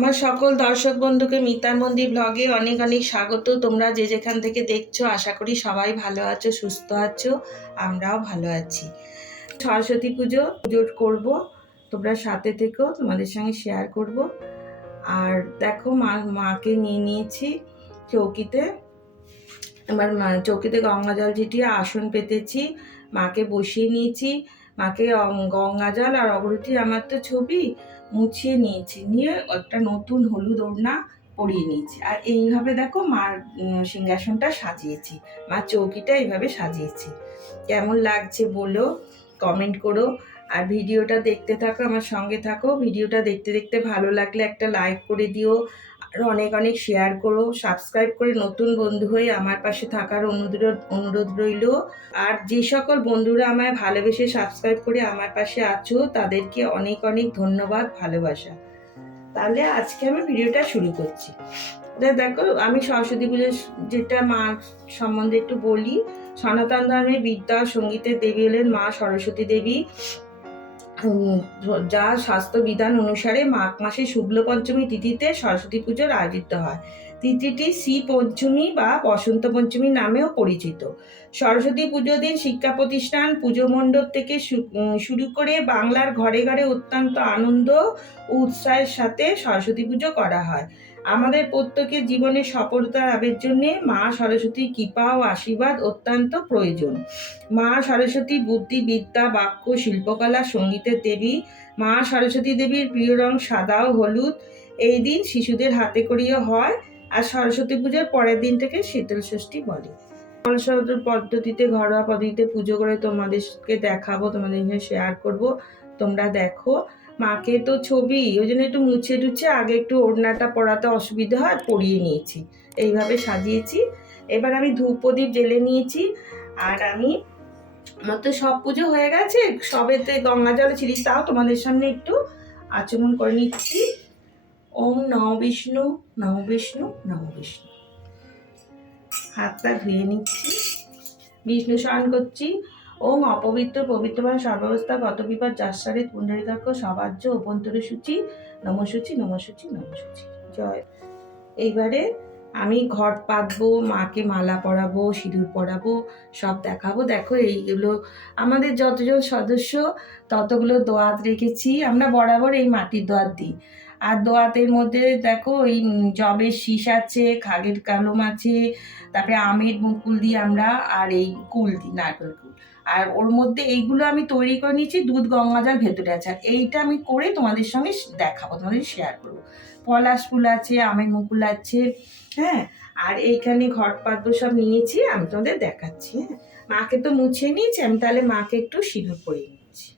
আমার সকল দর্শক বন্ধুকে মিতার মন্দির ব্লগে অনেক অনেক স্বাগত। তোমরা যে যেখান থেকে দেখছ, আশা করি সবাই ভালো আছো, সুস্থ আছো, আমরাও ভালো আছি। সরস্বতী পুজো পুজো করব, তোমরা সাথে থেকেও তোমাদের সঙ্গে শেয়ার করব। আর দেখো মা, মাকে নিয়ে নিয়েছি চৌকিতে। মা- চৌকিতে গঙ্গা জল ছিটিয়ে আসন পেতেছি, মাকে বসিয়ে নিয়েছি। মাকে, গঙ্গা জল আর অগরতি আমার তো ছবি। মুছিয়ে নিয়েছি। নিয়ে একটা নতুন হলুদ ওড়না পরিয়ে নিয়েছি। আর এইভাবে দেখো মার সিংহাসনটা সাজিয়েছি। মার চৌকিটা এইভাবে সাজিয়েছি। কেমন লাগছে বলো কমেন্ট করো। আর ভিডিওটা দেখতে থাকো, আমার সঙ্গে থাকো। ভিডিওটা দেখতে দেখতে ভালো লাগলে একটা লাইক করে দিও। আর অনেক অনেক শেয়ার করো সাবস্ক্রাইব করে নতুন বন্ধু হয়ে আমার পাশে থাকার অনুরোধ অনুরোধ রইল। আর যে সকল বন্ধুরা আমায় ভালোবেসে সাবস্ক্রাইব করে আমার পাশে আছো, তাদেরকে অনেক অনেক ধন্যবাদ, ভালোবাসা। তাহলে আজকে আমি ভিডিওটা শুরু করছি। দেখো, আমি সরস্বতী পুজোর যেটা মা সম্বন্ধে একটু বলি, সনাতন ধর্মের বিদ্যা সঙ্গীতের দেবী হলেন মা সরস্বতী দেবী। যা স্বাস্থ্যবিধান অনুসারে মাঘ মাসে শুক্ল পঞ্চমী তিথিতে সরস্বতী পুজোর আয়োজিত হয়। তিথিটি শ্রী পঞ্চমী বা বসন্ত পঞ্চমী নামেও পরিচিত। সরস্বতী পুজো দিন শিক্ষা প্রতিষ্ঠান পুজো মণ্ডপ থেকে শুরু করে বাংলার ঘরে ঘরে অত্যন্ত আনন্দ উৎসাহের সাথে সরস্বতী পুজো করা হয়। আমাদের প্রত্যেকের জীবনে সফলতা লাভের জন্য মা সরস্বতীর কৃপা ও আশীর্বাদ অত্যন্ত প্রয়োজন। মা সরস্বতী বুদ্ধি, বিদ্যা, বাক্য, শিল্পকলা, সঙ্গীতের দেবী, মা সরস্বতী দেবীর প্রিয় রং সাদা ও হলুদ, এই দিন শিশুদের হাতে করিয়ে হয় আর সরস্বতী পুজোর পরের দিনটাকে শীতল ষষ্ঠী বলে। পদ্ধতিতে, ঘরোয়া পদ্ধতিতে পুজো করে তোমাদেরকে দেখাবো, তোমাদের শেয়ার করব। তোমরা দেখো মাকে তো ছবি, ওই জন্য একটু মুছে টুছে আগে একটু ওড়নাটা পরাতে অসুবিধা হয়, পরিয়ে নিয়েছি। এইভাবে সাজিয়েছি। এবার আমি ধূপ প্রদীপ জেলে নিয়েছি। আর আমি, আমার তো সব পুজো হয়ে গেছে, সবেতে গঙ্গা জলে ছিলি তাও তোমাদের সামনে একটু আচমন করে নিচ্ছি। ওম নম বিষ্ণু নম বিষ্ণু নম বিষ্ণু। হাতটা ধুয়ে নিচ্ছি। বিষ্ণু স্মরণ করছি। ওম অপবিত্র পবিত্রবান সর্বাবস্থা গত বিপদ যাসারে পুণ্ডরিকাক্ষ সবাজ্য অভ্যন্তরে সূচি, নমসূচি নমসূচি নমসূচি। জয়। এইবারে আমি ঘট পাতবো, মাকে মালা পরাবো, সিঁদুর পরাবো, সব দেখাবো। দেখো এইগুলো আমাদের যতজন সদস্য, ততগুলো দোয়াত রেখেছি। আমরা বরাবর এই মাটির দোয়াত দিই। আর দোয়াতের মধ্যে দেখো ওই জবের শীষ আছে, খাগের কালম আছে, তারপরে আমের মুকুল দিই আমরা, আর এই কুল দিই, নারকেল কুল। আর ওর মধ্যে এইগুলো আমি তৈরি করে নিয়েছি, দুধ গঙ্গা জল ভেতরে আছে। আর এইটা আমি করে তোমাদের সঙ্গে দেখাবো, তোমাদের শেয়ার করব। পলাশ ফুল আছে, আমের মুকুল আছে হ্যাঁ? আর এইখানে ঘট পাদ্য সব নিয়েছি, আমি তোমাদের দেখাচ্ছি হ্যাঁ? মাকে তো মুছে নিয়েছি, আমি তাহলে মাকে একটু সিঁদুর পরিয়ে নিচ্ছি।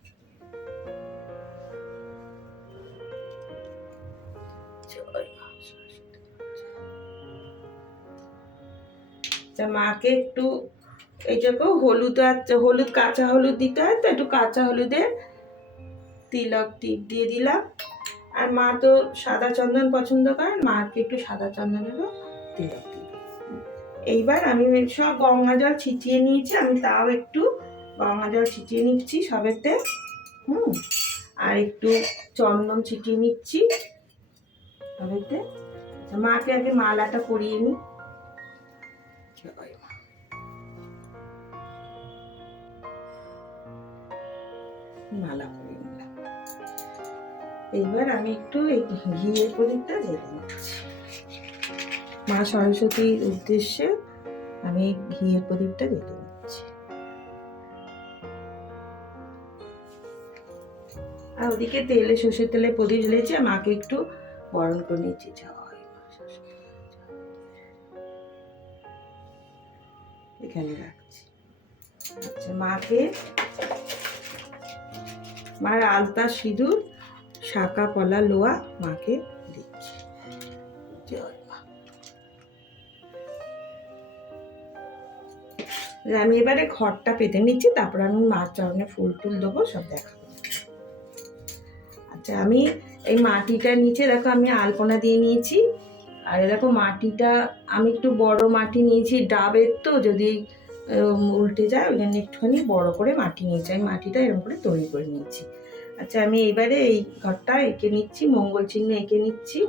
তা মাকে একটু এই যখন হলুদ আছে হলুদ, কাঁচা হলুদ দিতে হয় তো, একটু কাঁচা হলুদের তিলক টিপ দিয়ে দিলাম। আর মা তো সাদা চন্দন পছন্দ করেন মাকে একটু সাদা চন্দনেরও তিলক এইবার আমি সব গঙ্গা জল ছিটিয়ে নিয়েছি, আমি তাও একটু গঙ্গা জল ছিটিয়ে নিচ্ছি সবেতে, হুম। আর একটু চন্দন ছিটিয়ে নিচ্ছি সবেতে। মাকে আগে মালাটা পরিয়ে নিই। মালা পরিয়ে নিলাম। এইবার আমি একটু এই ঘিয়ের প্রদীপটা জেলে নিচ্ছি। মা সরস্বতীর উদ্দেশ্যে আমি ঘিয়ের প্রদীপটা জেলে নিচ্ছি। আর ওদিকে তেলে, সর্ষের তেলে প্রদীপ জ্বেলেছি মাকে একটু বরণ করে নিচ্ছি জয়। এখানে রাখছি। আচ্ছা মাকে মার আলতা সিঁদুর শাঁকা পলা লোয়া মাকে দিচ্ছি। আমি এবারে ঘরটা পেতে নিচ্ছি, তারপর আমি মার চরণে ফুল টুল দেবো, সব দেখাবো। আচ্ছা আমি এই মাটিটা নিচে, দেখো আমি আলপনা দিয়ে নিয়েছি। আর দেখো মাটিটা, আমি একটু বড় মাটি নিয়েছি, ডাবের তো, যদি উল্টে যায়, ওই জন্য একটুখানি বড় করে মাটি নিয়েছি আমি মাটিটা এরকম করে তৈরি করে নিয়েছি। আচ্ছা আমি এবারে এই ঘরটা এঁকে নিচ্ছি, মঙ্গল চিহ্ন এঁকে নিচ্ছি।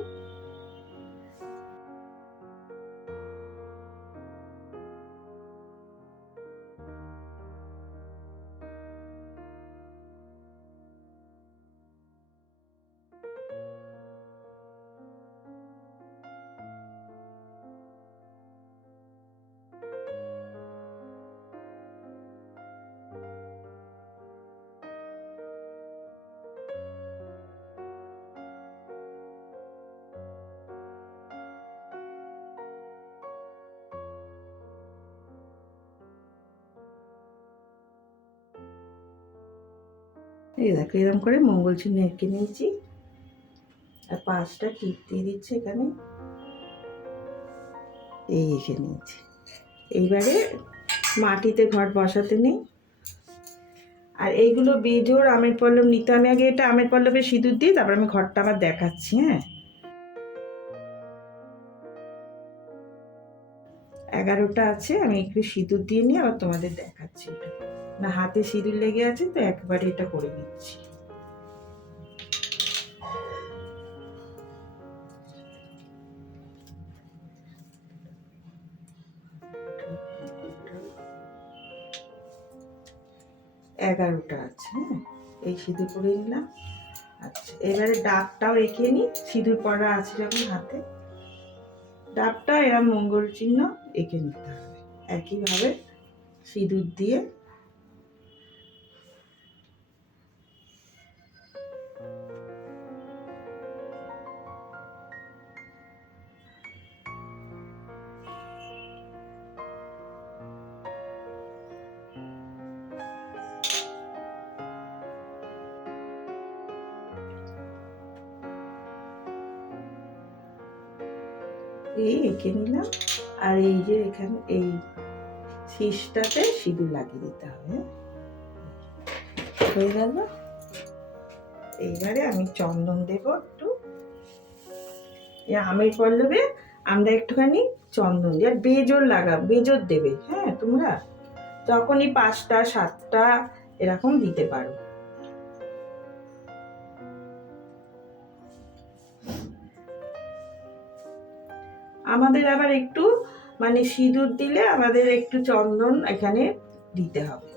এই দেখো এরকম করে মঙ্গল চিহ্ন এঁকে নিয়েছি। আর পাঁচটা টিপ দিয়ে দিচ্ছে এখানে। এই এঁকে নিয়েছি। এইবারে মাটিতে ঘট বসাতে নেই। আর এইগুলো বেজোর আমের পল্লব নিতে, আমি আগে এটা আমের পল্লবে সিঁদুর দিই তারপর আমি ঘরটা আবার দেখাচ্ছি হ্যাঁ। এগারোটা আছে, আমি একটু সিঁদুর দিয়ে নিয়ে আবার তোমাদের দেখাচ্ছি। এটা না, হাতে সিঁদুর লেগে আছে, তো একবারে এটা করে নিচ্ছি এগারোটা আছে হ্যাঁ? এই সিঁদুর করে নিলাম। আচ্ছা এবারে ডাবটাও এঁকে নিই। সিঁদুর পরা আছে যখন হাতে। ডাবটা এরম মঙ্গল চিহ্ন এঁকে নিতে হবে। একইভাবে সিঁদুর দিয়ে এই এঁকে নিলাম। আর এই যে এখানে এই শীষটাতে সিঁদুর লাগিয়ে দিতে হবে। হয়ে গেল। এইবারে আমি চন্দন দেব একটু। আমের পল্লবে আমরা একটুখানি চন্দন দিই আর বেজোর লাগা বেজোর দেবে হ্যাঁ তোমরা? যখনই পাঁচটা, সাতটা এরকম দিতে পারো। আমাদের আবার একটু মানে সিঁদুর দিলে আমাদের একটু চন্দন এখানে দিতে হবে।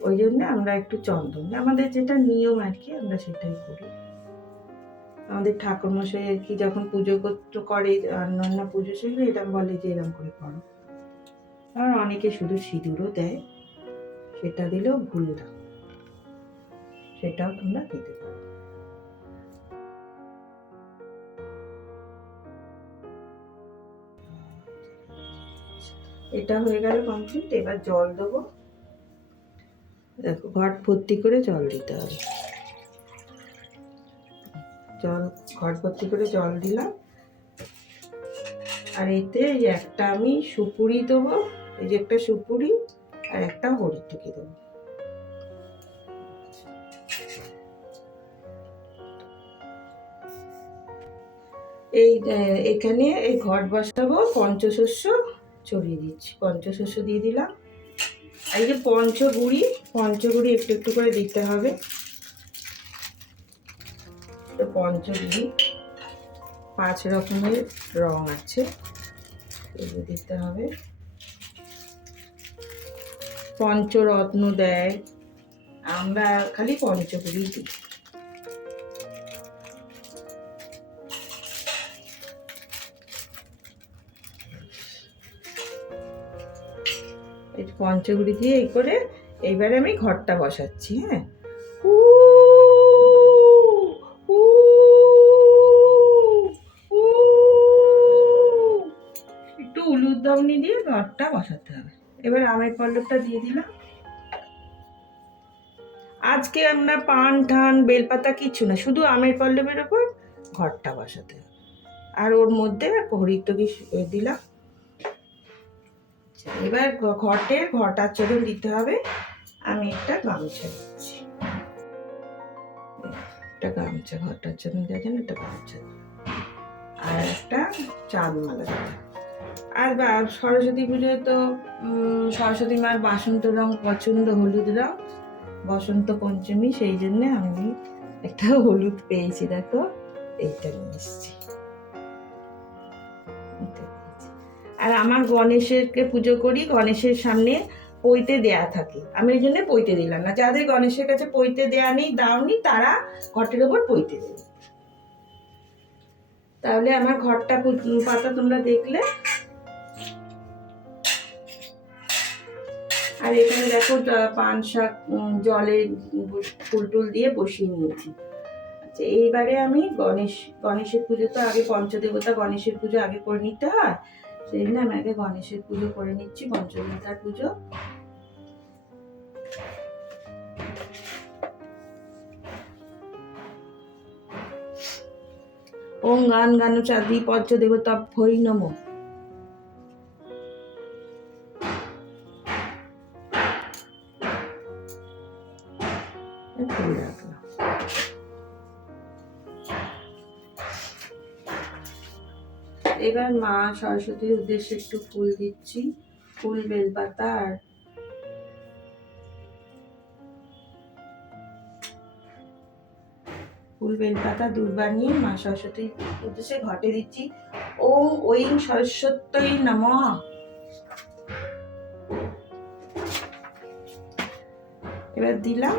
ওই জন্য আমরা একটু চন্দন। আমাদের যেটা নিয়ম আর কি, আমরা সেটাই করি। আমাদের ঠাকুরমশাই আর কি যখন পুজো করে, অন্যান্য পুজো সেগুলো এরকম বলে যে এরকম করে করো। আর অনেকে শুধু সিঁদুরও দেয়, সেটা দিলেও ভুল না। সেটাও তোমরা দিতে পারো। এটা হয়ে গেল কমপ্লিট এবার জল দেবো। দেখো, ঘট ভর্তি করে জল দিতে হবে। জল, ঘট ভর্তি করে জল দিলাম। আর এতে এই একটা আমি সুপুরি দেবো, এই যে একটা সুপুরি, আর একটা হরিটুকি দেবো। এই, এখানে এই ঘট বসাবো পঞ্চশস্য। ছড়িয়ে দিচ্ছি। পঞ্চশস্য দিয়ে দিলাম। আর এই যে পঞ্চগুড়ি পঞ্চগুড়ি একটু একটু করে দিতে হবে। তো পঞ্চগুড়ি পাঁচ রকমের রং আছে। এগুলো দিতে হবে। পঞ্চরত্ন দেয়। আমরা খালি পঞ্চগুড়ি দিই। পঞ্চগুড়ি দিয়ে এই করে এইবারে আমি ঘরটা বসাচ্ছি হ্যাঁ। একটু উলুর দমনি দিয়ে ঘরটা বসাতে হবে। এবার আমের পল্লবটা দিয়ে দিলাম। আজকে আমরা পান, ঠান, বেলপাতা কিচ্ছু না, শুধু আমের পল্লবের ওপর ঘরটা বসাতে হবে। আর ওর মধ্যে হরিতকি দিলাম এবার ঘ- ঘটের ঘটাচরণ দিতে হবে। আমি একটা গামছা দিচ্ছি একটা গামছা ঘটাচরণ দেওয়ার জন্য একটা গামছা। আর একটা চাঁদ মালা দিতে আর বা- সরস্বতী পুজোয় তো সরস্বতী মার বাসন্ত রং পছন্দ, হলুদ রং। বসন্ত পঞ্চমী, সেই জন্য আমি একটা হলুদ পেয়েছি, দেখো। এইটা নিয়ে এসেছি। আর আমার গণেশেরকে পুজো করি, গণেশের সামনে পইতে দেয়া থাকে। আমি ওই জন্য পইতে দিলাম না। যাদের গণেশের কাছে পইতে দেয়া নেই, দাওনি, তারা ঘটের ওপর পইতে দেবে। তাহলে আমার ঘরটা পাতা তোমরা দেখলে। আর এখানে দেখো পান শাক জলে বস- ফুল টুল দিয়ে বসিয়ে নিয়েছি। আচ্ছা এইবারে আমি গণেশ, গণেশের পুজো তো আগে পঞ্চদেবতা গণেশের পুজো আগে করে নিতে হয়। সেই জন্য আমি আগে গণেশের পুজো করে নিচ্ছি, পঞ্চমিতার পুজো ওং গান গান চাঁদি পঞ্চ দেবতা ভৈ নম Thank you. এবার মা সরস্বতীর উদ্দেশ্যে একটু ফুল দিচ্ছি। ফুল, বেলপাতা আর ফুল, বেলপাতা দুর্বার নিয়ে মা সরস্বতীর উদ্দেশ্যে ঘটে দিচ্ছি। ও ওই সরস্বতী নম। এবার দিলাম,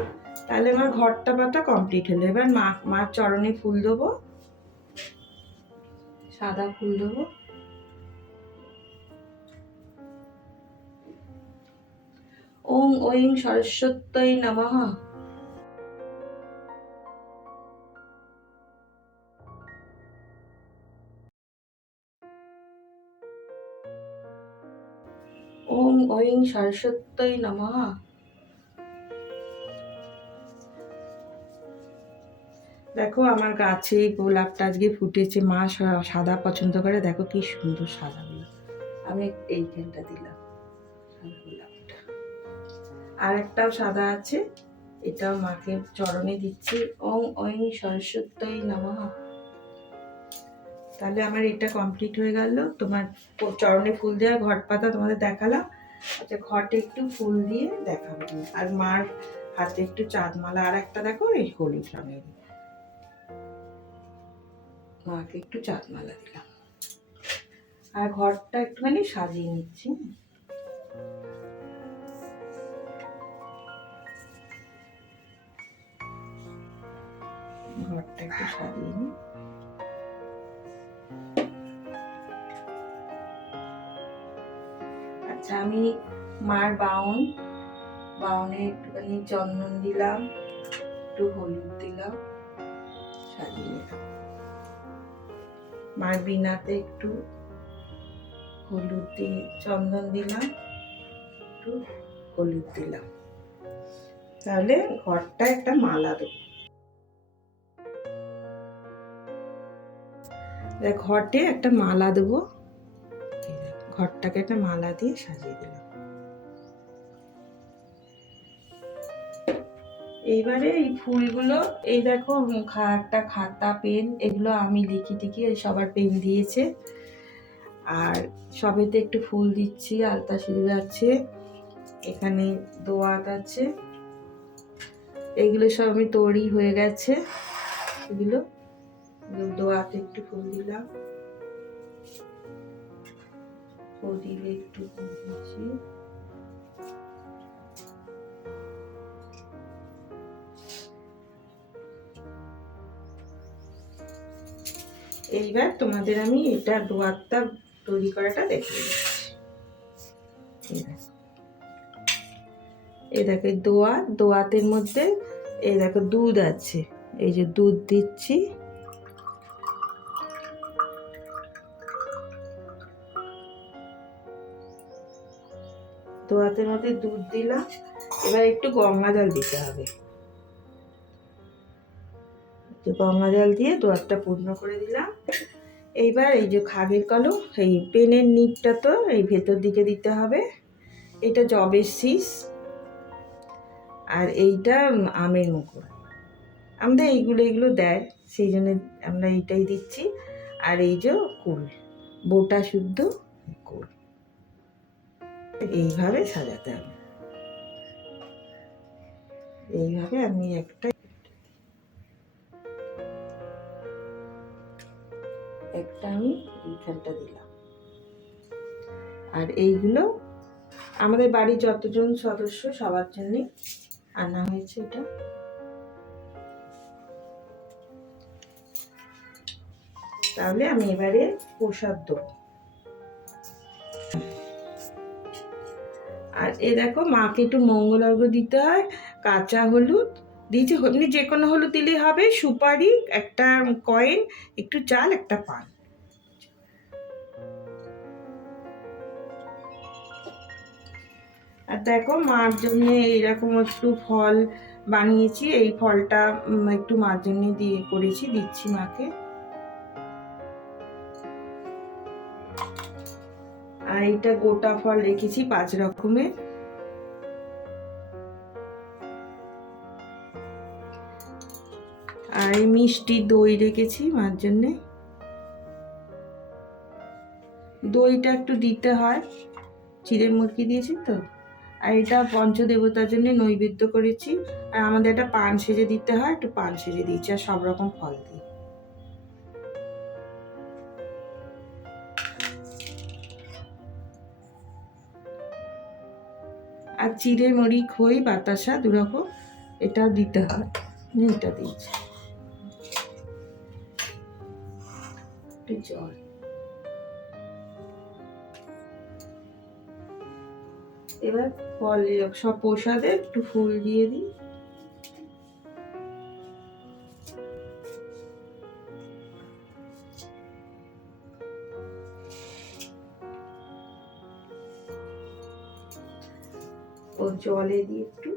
তাহলে আমার ঘরটা পাতা কমপ্লিট হলো। এবার মা, মার চরণে ফুল দেবো। সাদা ফুল দেবো। ওম ওইং সরস্বতী নমঃ। ওম ওইং সরস্বতী নমঃ। দেখো আমার গাছে গোলাপটা আজকে ফুটেছে, মা সাদা পছন্দ করে। দেখো কি সুন্দর সাদা আমি এইখানটা দিলাম আর একটাও সাদা আছে, এটাও মাকে চরণে দিচ্ছি। ওম ওং সরস্বতী নমঃ। তাহলে আমার এটা কমপ্লিট হয়ে গেল। তোমার চরণে ফুল দেওয়া ঘট পাতা তোমাদের দেখালাম। আচ্ছা ঘটে একটু ফুল দিয়ে দেখাবো। আর মার হাতে একটু চাঁদমালা আর একটা দেখো, এই হলুদ রঙের। মাকে একটু চাঁদমালা দিলাম। আর ঘরটা একটুখানি সাজিয়ে নিচ্ছি। ঘরটা একটু সাজিয়ে নিই। আচ্ছা আমি মার বাউন, বাউনে একটুখানি চন্দন দিলাম, একটু হলুদ দিলাম, সাজিয়ে নিলাম। মার বিনাতে একটু হলুদ দিয়ে, চন্দন দিলাম, একটু হলুদ দিলাম। তাহলে ঘরটা একটা মালা দেবো। ঘটে একটা মালা দেবো। ঘরটাকে একটা মালা দিয়ে সাজিয়ে দিলাম। এইবারে এই ফুলগুলো, এই দেখো একটা খাতা, পেন, এগুলো আমি লিখি এই সবার পেন দিয়েছে। আর সবেতে একটু ফুল দিচ্ছি, আলতা সিঁদুর আছে, এখানে দোয়াত আছে। এগুলো সব আমি তৈরি হয়ে গেছে, এগুলো। দোয়াতে একটু ফুল দিলাম। ও দিলে একটু ফুল দিচ্ছি। এইবার তোমাদের আমি এটা দোয়াতটা তৈরি করাটা দেখিয়ে দিচ্ছি। এই দেখো। দেখো দোয়াত দোয়াতের মধ্যে এই দেখো দুধ আছে। এই যে দুধ দিচ্ছি। দোয়াতের মধ্যে দুধ দিলাম। এবার একটু গঙ্গা জল দিতে হবে। একটু গঙ্গা জল দিয়ে দোয়াতটা পূর্ণ করে দিলাম। এইবার এই যে খাগের কলম, এই পেনের নিপটা তো এই ভেতর দিকে দিতে হবে। এটা জবের শীষ আর এইটা আমের মুকুল আমাদের এইগুলো এইগুলো দেয়, সেই জন্য আমরা এইটাই দিচ্ছি। আর এই যে কুল, বোটা শুদ্ধ কুল। এইভাবে সাজাতে হবে। এইভাবে আমি একটা এইখানটা দিলাম। আর এইগুলো আমাদের বাড়ির যতজন সদস্য সবার জন্য আনা হয়েছে এটা। তাহলে আমি এবারে প্রসাদ দেবো। আর এ দেখো, মাকে একটু মঙ্গল অর্ঘ্য দিতে হয়, কাঁচা হলুদ দিয়েছি এমনি যে কোনো হলুদ দিলেই হবে, সুপারি, একটা কয়েন একটু চাল, একটা পান। আর দেখো মার জন্য এইরকম একটু ফল বানিয়েছি, এই ফলটা একটু মার জন্য দিয়ে করেছি, দিচ্ছি মাকে। আর এইটা গোটা ফল রেখেছি পাঁচ রকমের। আর এই মিষ্টি দই রেখেছি মার জন্যে দইটা একটু দিতে হয়, চিড়ের মুরগি দিয়েছি তো। আর এটা পঞ্চদেবতার জন্য নৈবেদ্য করেছি। আর আমাদের একটা পান সেজে দিতে হয়, একটু পান সেজে দিচ্ছি আর সব রকম ফল দিই। আর চিড়ে, মুড়ি, খই, বাতাসা দুরকম এটা দিতে হয়। এটা দিয়েছি। জল। এবার ফল, সব প্রসাদে একটু ফুল দিয়ে দিই। ও জলে দিয়ে একটু।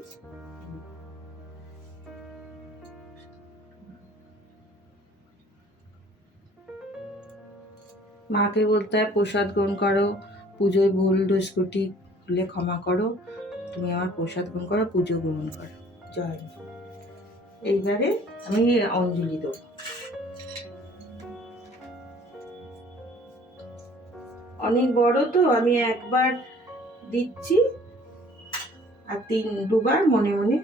মাকে বলতে হয়, প্রসাদ গ্রহণ করো, পুজোয় ভুল দোষ ভুলে ক্ষমা করো। তুমি আমার প্রসাদ গ্রহণ করো, পুজো গ্রহণ করো। জয় এইবারে আমি অঞ্জলি দেবো। অনেক বড় তো, আমি একবার দিচ্ছি, আর তিন, দুবার মনে মনে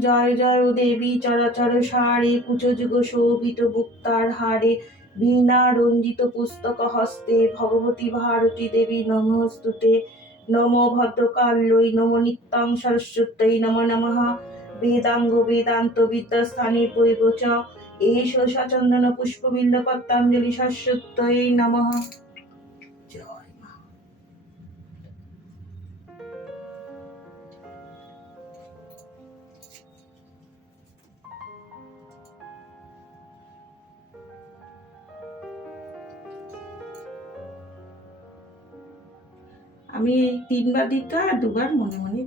জয় জয় দেবী চরাচর সারে কুচযুগ শোভিত বুক্তার হারে। বীণা রঞ্জিত পুস্তক হস্তে ভগবতী ভারতী দেবী নমস্তুতে। নম ভদ্রকাল্যই নম নিত্যং সরস্বত্যই নম নমঃ। বেদাঙ্গ বেদান্ত বিদ্যাস্থানে পৈবচ এষ সচন্দন পুষ্পবিল্ল পত্তাঞ্জলি সরস্বত্যই নমঃ। আমি তিনবার দিতে আর দুবার মনে মনে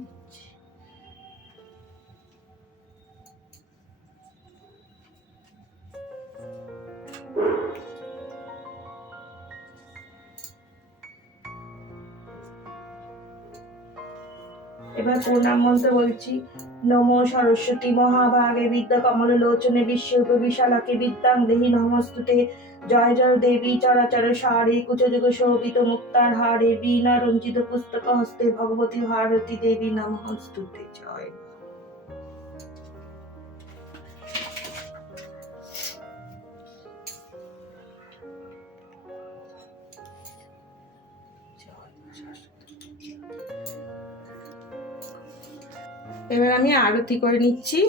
প্রণাম মন্ত্র বলছি। নমো সরস্বতী মহাভাগে বিদ্যা কমল লোচনে বিশ্বরূপ বিশালাকে বিদ্যাং দেহি নমস্তুতে। জয় জয় দেবী চরাচর সারে কুচযুগ শোভিত মুক্তার হারে। বীণা রঞ্জিত পুস্তক হস্তে ভগবতী ভারতী দেবী নমস্তুতে জয়। এবার আমি আরতি করে নিচ্ছি।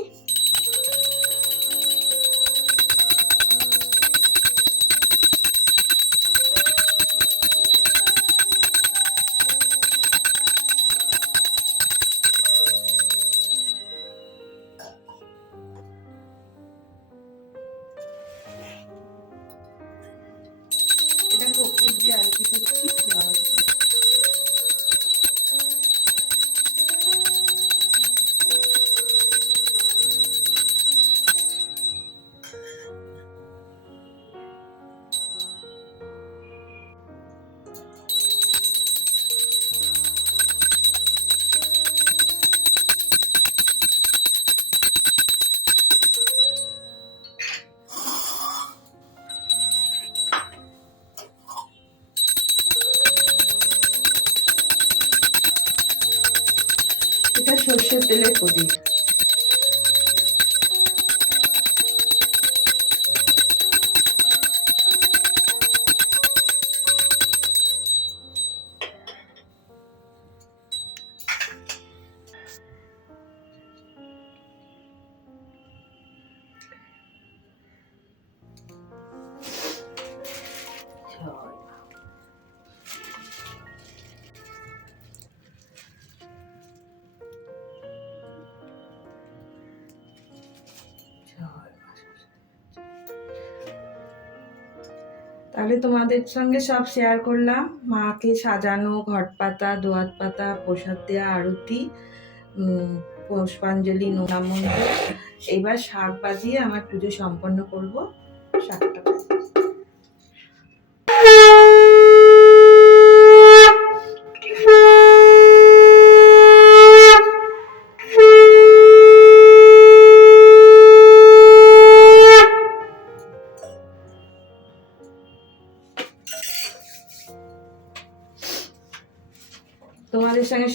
তাহলে তোমাদের সঙ্গে সব শেয়ার করলাম। মাকে সাজানো, ঘট পাতা, দোয়াত পাতা, প্রসাদ দেওয়া আরতি পুষ্পাঞ্জলি, নোনা মন্দির এবার শাক বাজিয়ে আমার পুজো সম্পন্ন করব। শাকটা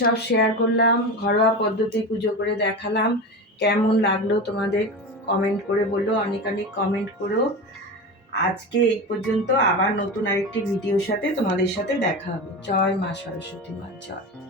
সব শেয়ার করলাম, ঘরোয়া পদ্ধতি পুজো করে দেখালাম, কেমন লাগল তোমাদের কমেন্ট করে বলল অনেক অনেক কমেন্ট করো। আজকে এই পর্যন্ত আবার নতুন আরেকটি ভিডিওর সাথে তোমাদের সাথে দেখা হবে। জয় মা সরস্বতী মা, জয়।